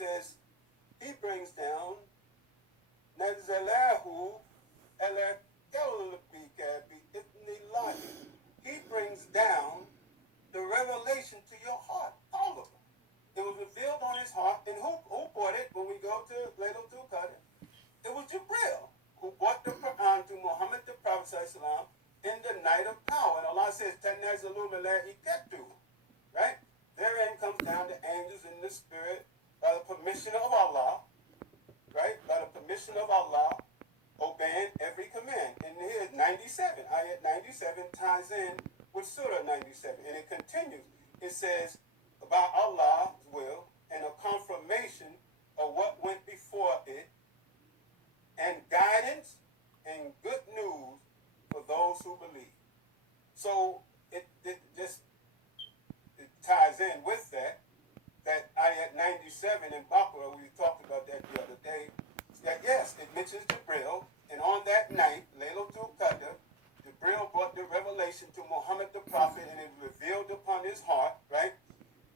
says he brings down Nazalahu he brings down the revelation to your heart, all of them. It was revealed on his heart, and who brought it when we go to Laylatul Qadr? It was Jibril who brought the Quran to Muhammad the Prophet ﷺ in the night of power. And Allah says, Tanazalu malaikatu, right? Therein comes down the angels in the spirit by the permission of Allah, right? By the permission of Allah, obeying every command. And here 97, ayat 97 ties in with Surah 97. And it continues. It says about Allah's will and a confirmation of what went before it, and guidance and good news for those who believe. So it ties in with that ayat 97 in Baqarah, we talked about that the other day, that yes, it mentions Jibril, and on that night, Laylatul Qadr, Jibril brought the revelation to Muhammad the Prophet, and it revealed upon his heart, right?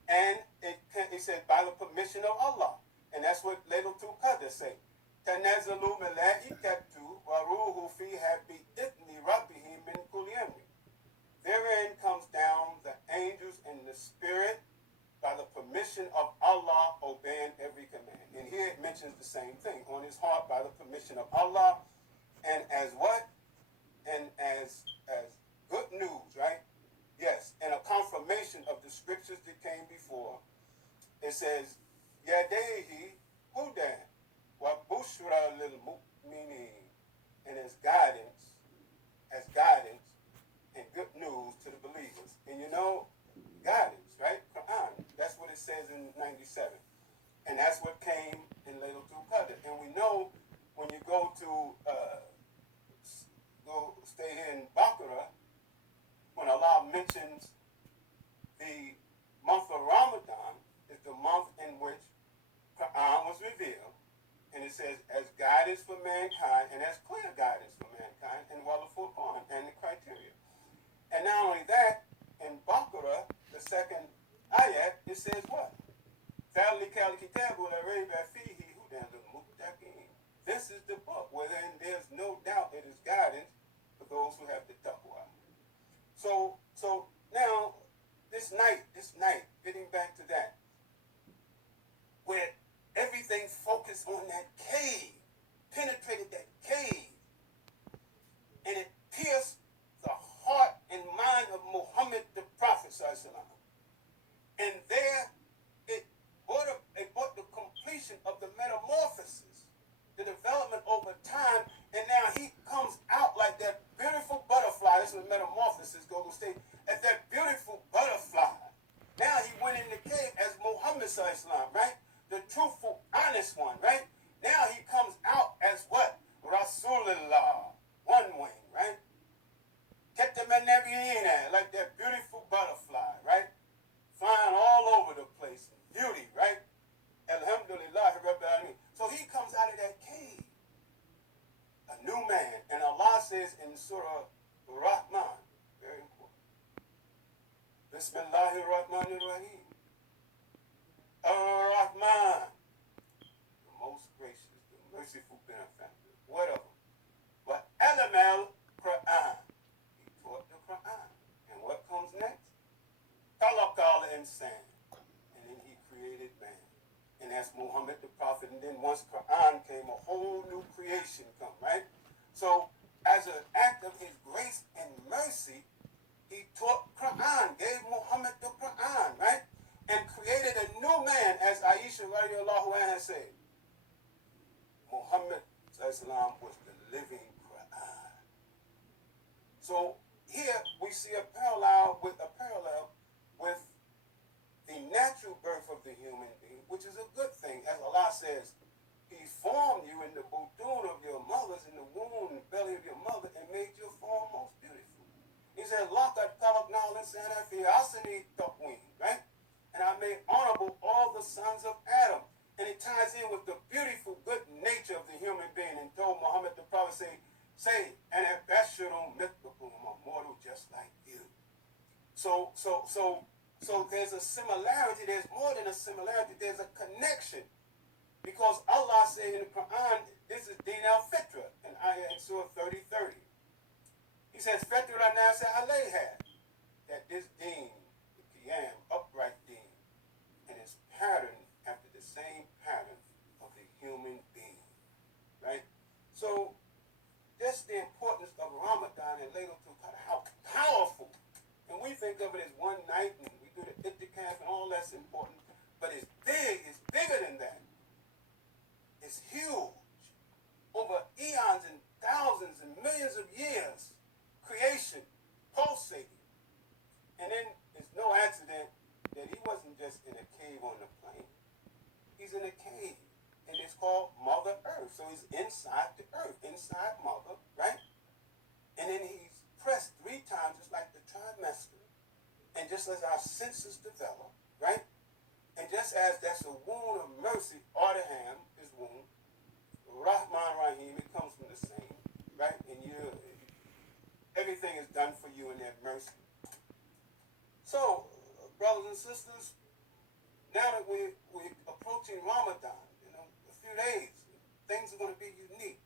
And it said by the permission of Allah, and that's what Laylatul Qadr say. Tanazalu malaikatu wa ruhu fiha bi idni rabbihim min kulli amri. Therein comes down the angels and the spirit by the permission of Allah, obeying every command. And here it mentions the same thing, on his heart by the permission of Allah, and as what? And as good news, right? Yes, and a confirmation of the scriptures that came before. It says, Yadehi hudan wa bushra lil mu'minin, and as guidance and good news to the believers. And you know, guidance, right? Quran. That's what it says in 97. And that's what came in Laylatul Qadr. And we know when you go to stay here in Baqarah, when Allah mentions the month of Ramadan is the month in which Quran was revealed. And it says as guidance for mankind and as clear guidance for mankind and well Quran and the criteria. And not only that, in Baqarah, the second ayat, it says what? This is the book wherein there's no doubt it is guidance for those who have the taqwa. So now this night, getting back to that, where everything focused on that cave, penetrated that cave, and it pierced the heart and mind of Muhammad the Prophet ﷺ. And there it brought the completion of the metamorphosis, the development over time, and now he comes out like that beautiful butterfly. This is what metamorphosis goes to state, as that beautiful butterfly. Now he went in the cave as Muhammad ﷺ, right? The truthful, honest one, right? Now he comes out as what? Rasulullah, one wing, right? Like that beautiful butterfly, right? Flying all over the place in beauty, right? Alhamdulillah, Rabbil Amin. So he comes out of that cave, a new man. And Allah says in Surah Rahman, very important, Bismillahirrahmanirrahim. Ar-Rahman, the most gracious, the merciful benefactor, whatever. But El-Amin, Quran. He taught the Quran. And what comes next? Khalaqal insan. And then he created man. And that's Muhammad the Prophet. And then once Quran came, a whole new creation come, right? So as an act of his grace and mercy, he taught Quran, gave Muhammad the Quran, right? And created a new man, as Aisha radiallahu anha said. Muhammad was the living Quran. So here we see a parallel with the natural birth of the human being, which is a good thing. As Allah says, he formed you in the butun of your mothers, in the womb, in the belly of your mother, and made your form most beautiful. He says, Laqad khalaqnal insana fi ahsani taqweem, right? And I made honorable all the sons of Adam. And it ties in with the beautiful, good nature of the human being. And told Muhammad the Prophet, say, and abashirum mithlukum, I'm mortal just like you. So there's a similarity. There's more than a similarity. There's a connection Because Allah said in the Quran, this is Din al-Fitra, in Ayah in Surah 30:30. He says, Fitra nasa alayha, that this Deen, the Qiyam, upright Deen, and it's patterned after the same pattern of the human being. Right? So, that's the importance of Ramadan and Laylatul Qadr, how powerful. And we think of it as one night, and we do the Ittikaf and all that's important, but it's big, it's bigger than that. It's huge. Over eons and thousands and millions of years, creation, pulsating. And then it's no accident that he wasn't just in a cave on the plane. He's in a cave. And it's called Mother Earth. So he's inside the earth, inside Mother, right? And then he's pressed 3 times, just like the trimester. And just as our senses develop, right? And just as that's a wound of mercy, Artaham, his wound, Rahman Rahim, it comes from the same, right? And everything is done for you in that mercy. So, brothers and sisters, now that we're approaching Ramadan, a few days, things are going to be unique.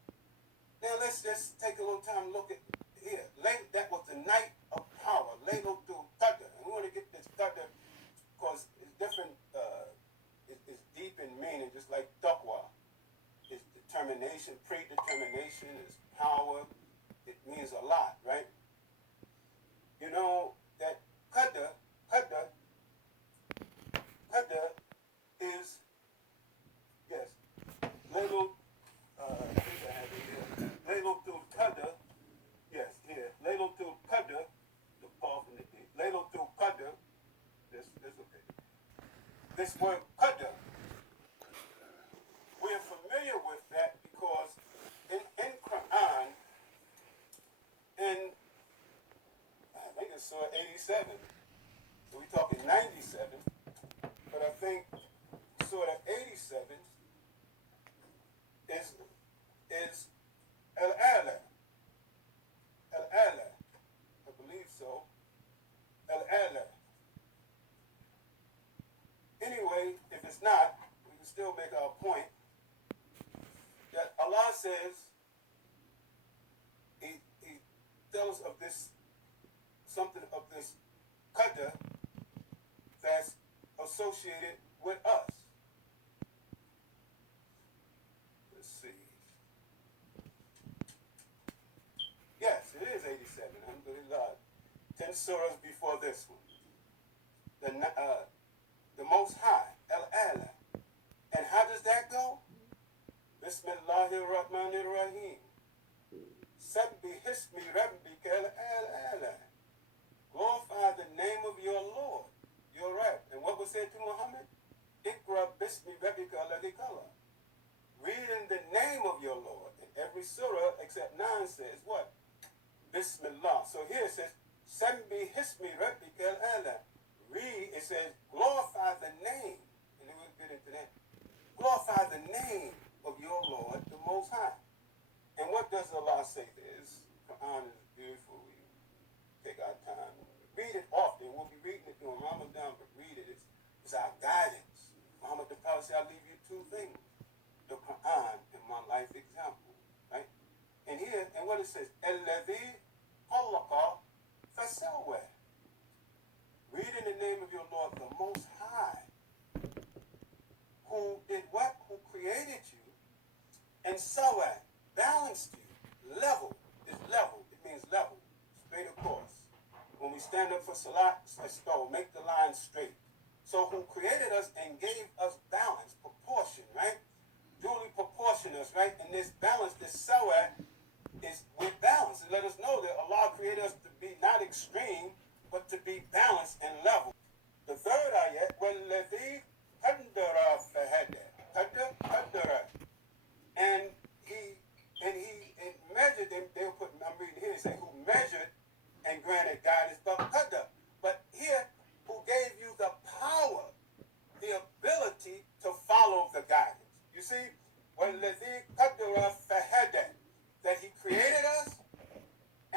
Now let's just take a little time to look at here. That was the night of power, Laylatul Qadr. And we want to get this Qadr because it's different, it's deep in meaning, just like taqwa. It's determination, predetermination, it's power. It means a lot, right? You know, that Qadr is, yes, Laylatul Qadr, yes, here, Laylatul Qadr, the pause in the D, Laylatul Qadr, this okay. This word Qadr, we're familiar with that because in Quran, in, I think it's Surah 87, so we're talking 97, but I think Surah 87 is El-Ala. El-Ala. I believe so. El-Ala. Anyway, if it's not, we can still make our point that Allah says, He tells of this, something of this qadr that's associated with us. Let's see. Yes, it is 87. Alhamdulillah. 10 surahs before this one. The Most High, El-Ala. And how does that go? Bismillahirrahmanirrahim. Sabbi hismi rabbika El-Ala. Glorify the name of your Lord, your Rabb. And what was said to Muhammad? Ikra bismi rabbika alladhi khalaq. Read in the name of your Lord. And every surah except 9 says what? Bismillah. So here it says, Sabbi hismi rabbika El-Ala. Read, it says, glorify the name. And then we'll get into that. Glorify the name of your Lord, the Most High. And what does Allah say? This Quran is beautiful. We take our time. Read it often. We'll be reading it during Ramadan, but read it. It's our guidance. Muhammad the Prophet said, I'll leave you 2 things. The Quran and my life example. Right? And here, and what it says, El-Ladhi Qallaqa Fasawwa. Read in the name of your Lord, the Most High, who did what? Who created you and sawa, balanced you, level. It's level. It means level, straight across. When we stand up for salat, make the line straight. So who created us and gave us balance, proportion, right? Duly proportion us, right? And this balance, this sawa, is with balance. And let us know that Allah created us to be not extreme, but to be balanced and level. The third ayat, وَالَّذِي قَدَّرَ فَهَدَى. قَدَّرَ. And he measured them. They'll put, I'm reading here, they say, who measured and granted guidance, but qadar. But here, who gave you the power, the ability to follow the guidance. You see, وَالَّذِي قَدَّرَ فَهَدَى. That he created us